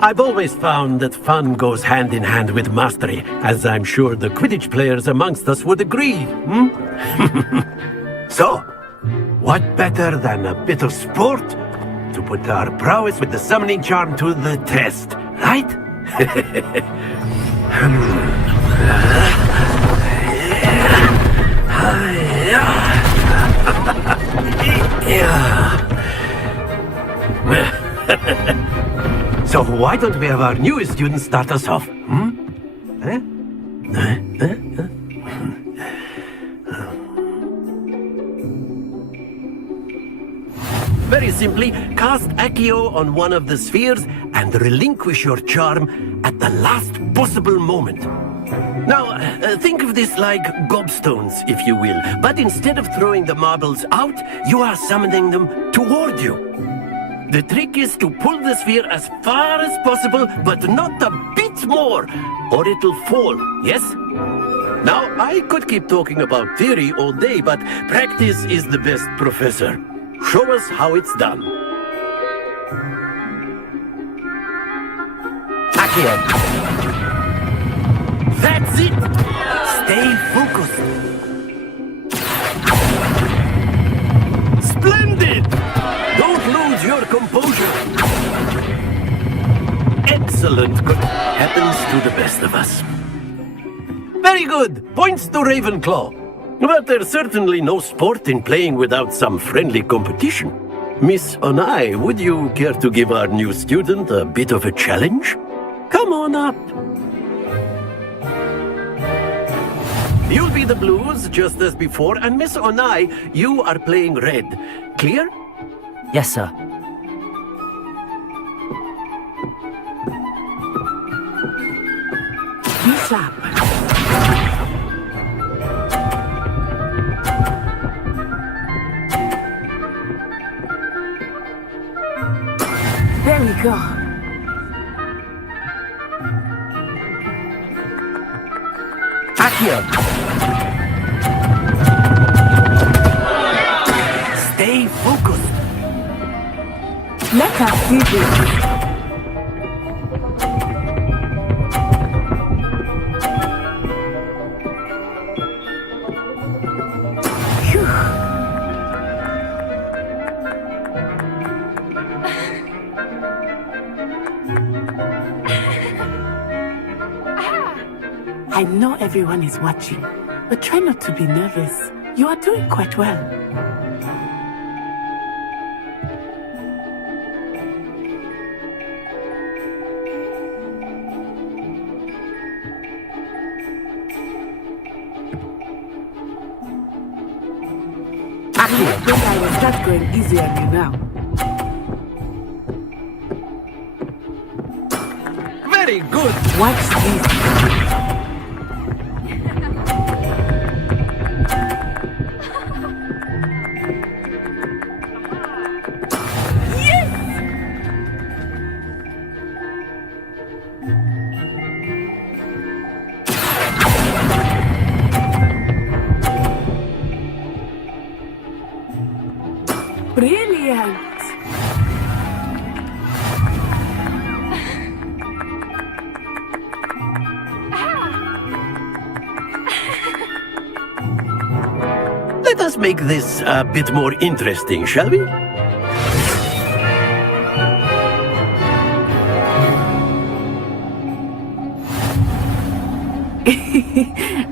I've always found that fun goes hand in hand with mastery, as I'm sure the Quidditch players amongst us would agree, hmm? So, what better than a bit of sport to put our prowess with the summoning charm to the test, right? So why don't we have our newest student start us off? Very simply, cast Accio on one of the spheres and relinquish your charm at the last possible moment. Now, think of this like gobstones, if you will, but instead of throwing the marbles out, you are summoning them toward you. The trick is to pull the sphere as far as possible, but not a bit more, or it'll fall, yes? Now, I could keep talking about theory all day, but practice is the best professor. Show us how it's done. Accio. That's it! Stay focused. Splendid! Don't lose your composure. Excellent. Good. Happens to the best of us. Very good. Points to Ravenclaw. But there's certainly no sport in playing without some friendly competition. Miss Onai, would you care to give our new student a bit of a challenge? Come on up. You'll be the blues, just as before, and Miss Onai, you are playing red. Clear? Yes, sir. Be sharp. There we go. Accio. Stay focused. Let us do this. I know everyone is watching, but try not to be nervous. You are doing quite well. I think I will start going easy on you now. Very good. Watch this. Brilliant! Let us make this a bit more interesting, shall we?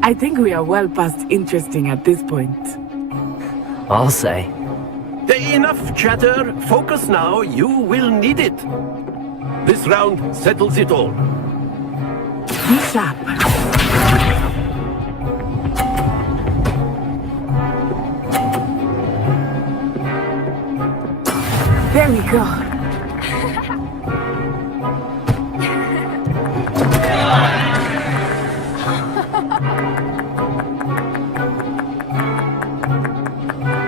I think we are well past interesting at this point. I'll say. Enough chatter. Focus now. You will need it. This round settles it all. Be sharp. There we go.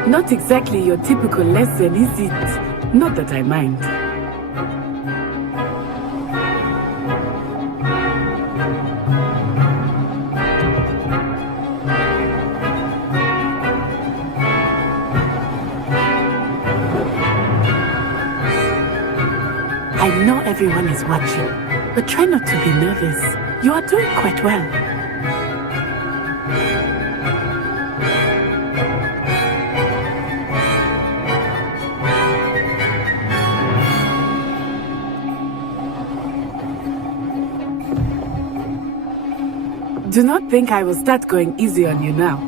Not exactly your typical lesson, is it? Not that I mind. I know everyone is watching, but try not to be nervous. You are doing quite well. Do not think I will start going easy on you now.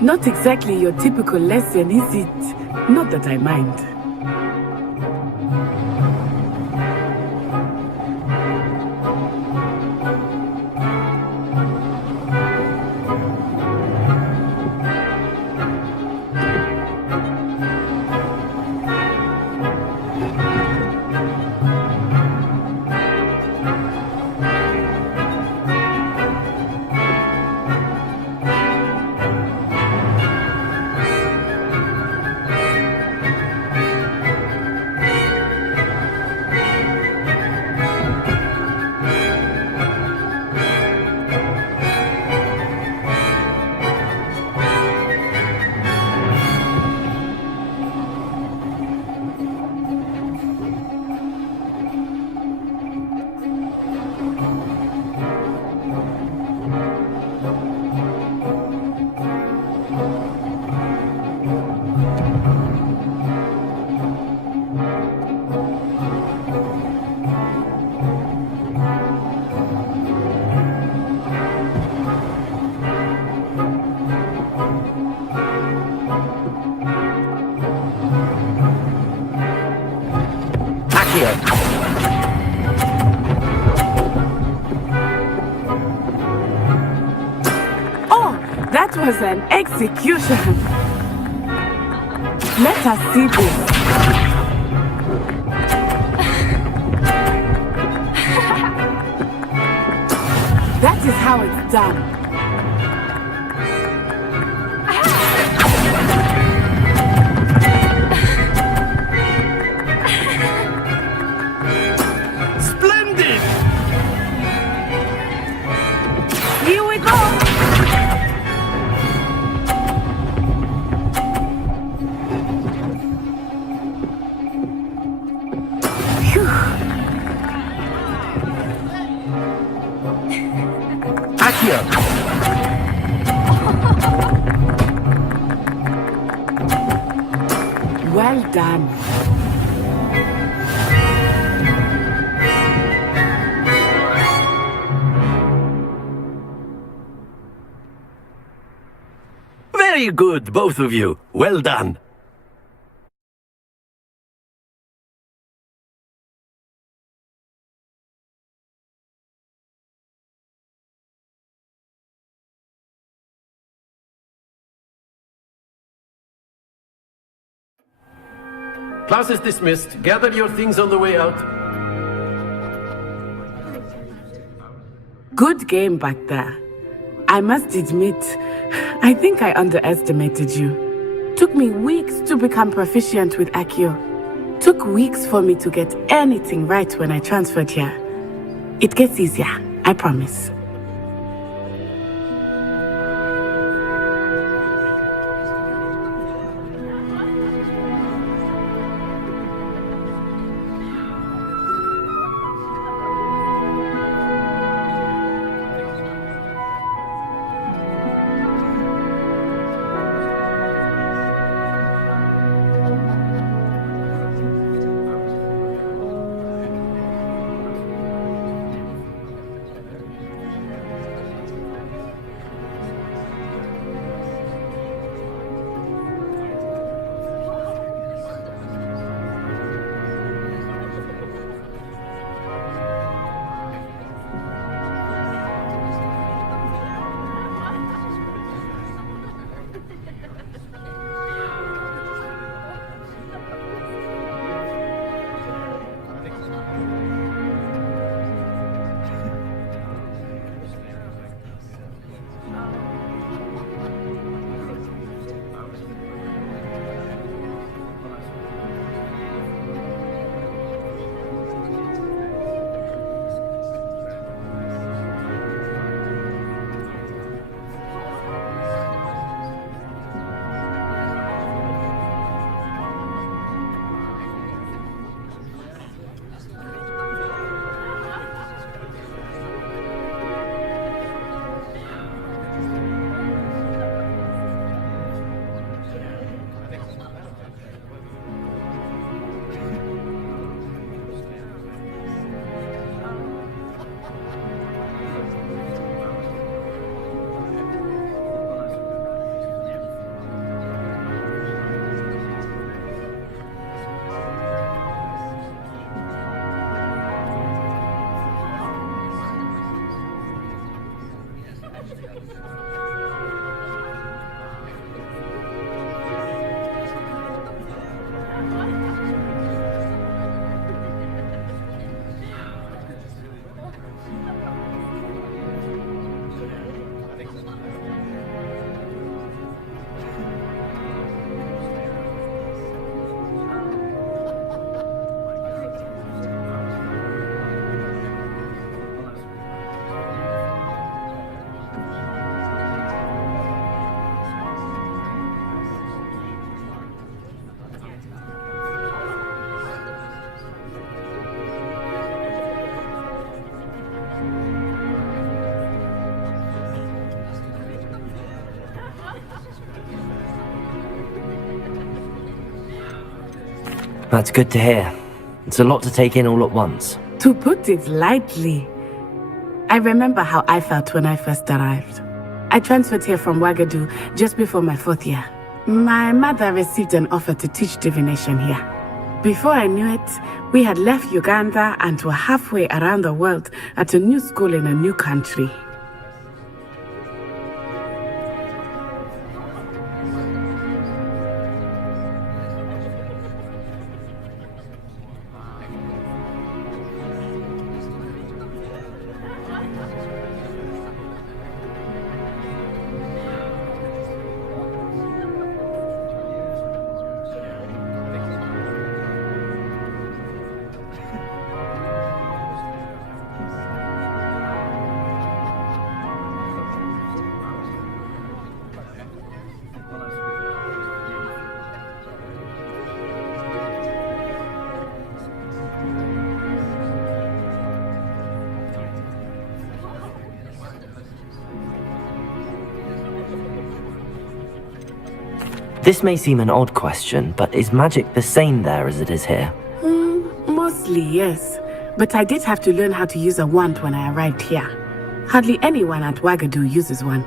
Not exactly your typical lesson, is it? Not that I mind. Oh, that was an execution. Let us see this. That is how it's done. Splendid! Here we go. Phew. Accio! Well done. Very good, both of you. Well done. Class is dismissed. Gather your things on the way out. Good game back there. I must admit, I think I underestimated you. Took me weeks to become proficient with Accio. Took weeks for me to get anything right when I transferred here. It gets easier, I promise. That's good to hear. It's a lot to take in all at once. To put it lightly, I remember how I felt when I first arrived. I transferred here from Ouagadougou just before my 4th year. My mother received an offer to teach divination here. Before I knew it, we had left Uganda and were halfway around the world at a new school in a new country. This may seem an odd question, but is magic the same there as it is here? Mostly, yes. But I did have to learn how to use a wand when I arrived here. Hardly anyone at Ouagadougou uses one.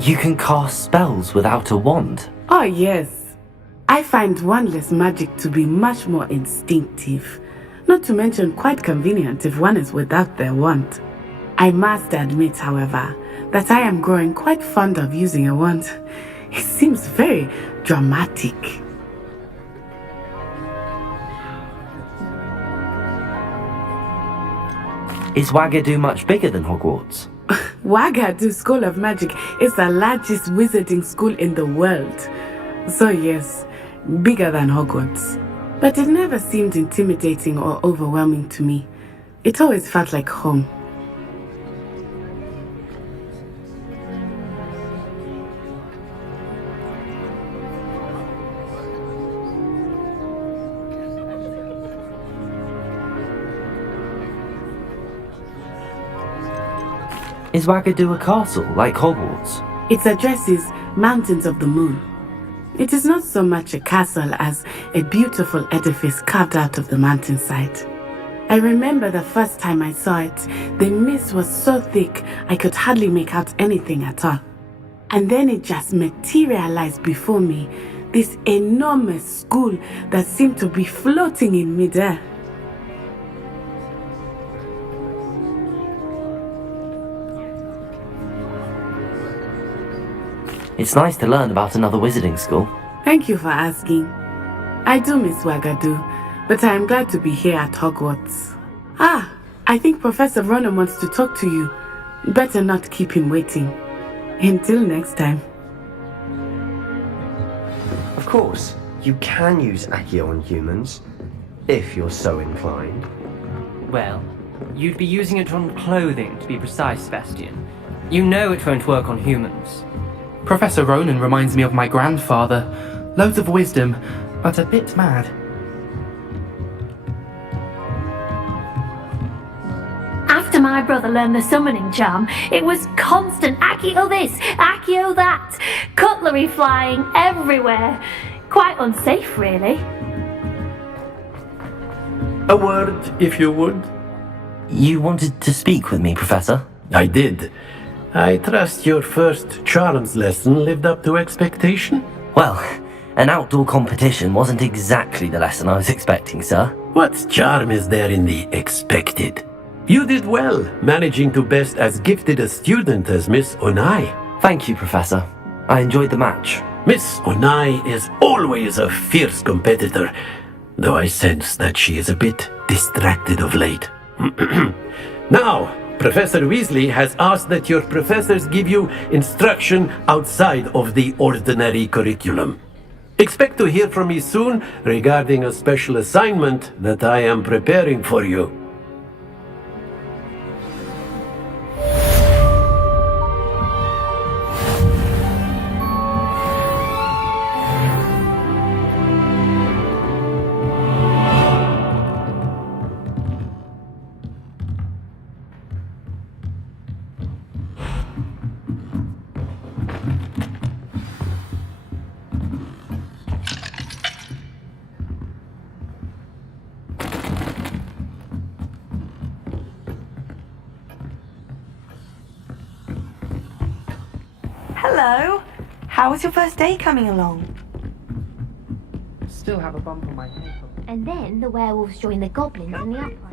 You can cast spells without a wand? Oh, yes. I find wandless magic to be much more instinctive. Not to mention quite convenient if one is without their wand. I must admit, however, that I am growing quite fond of using a wand. It seems very dramatic. Is Ouagadougou much bigger than Hogwarts? Ouagadougou School of Magic is the largest wizarding school in the world. So yes, bigger than Hogwarts. But it never seemed intimidating or overwhelming to me. It always felt like home. Is Ouagadougou a castle, like Hogwarts? Its address is Mountains of the Moon. It is not so much a castle as a beautiful edifice carved out of the mountainside. I remember the first time I saw it, the mist was so thick I could hardly make out anything at all. And then it just materialized before me, this enormous school that seemed to be floating in midair. It's nice to learn about another wizarding school. Thank you for asking. I do miss Ouagadougou, but I am glad to be here at Hogwarts. Ah, I think Professor Ronan wants to talk to you. Better not keep him waiting. Until next time. Of course, you can use Accio on humans, if you're so inclined. Well, you'd be using it on clothing, to be precise, Sebastian. You know it won't work on humans. Professor Ronan reminds me of my grandfather. Loads of wisdom, but a bit mad. After my brother learned the summoning charm, it was constant Accio this, Accio that, cutlery flying everywhere. Quite unsafe, really. A word, if you would. You wanted to speak with me, Professor? I did. I trust your first charms lesson lived up to expectation? Well, an outdoor competition wasn't exactly the lesson I was expecting, sir. What charm is there in the expected? You did well, managing to best as gifted a student as Miss Onai. Thank you, Professor. I enjoyed the match. Miss Onai is always a fierce competitor, though I sense that she is a bit distracted of late. Now, Professor Weasley has asked that your professors give you instruction outside of the ordinary curriculum. Expect to hear from me soon regarding a special assignment that I am preparing for you. Hello. How was your first day coming along? Still have a bump on my head. And then the werewolves joined the goblins in the upright.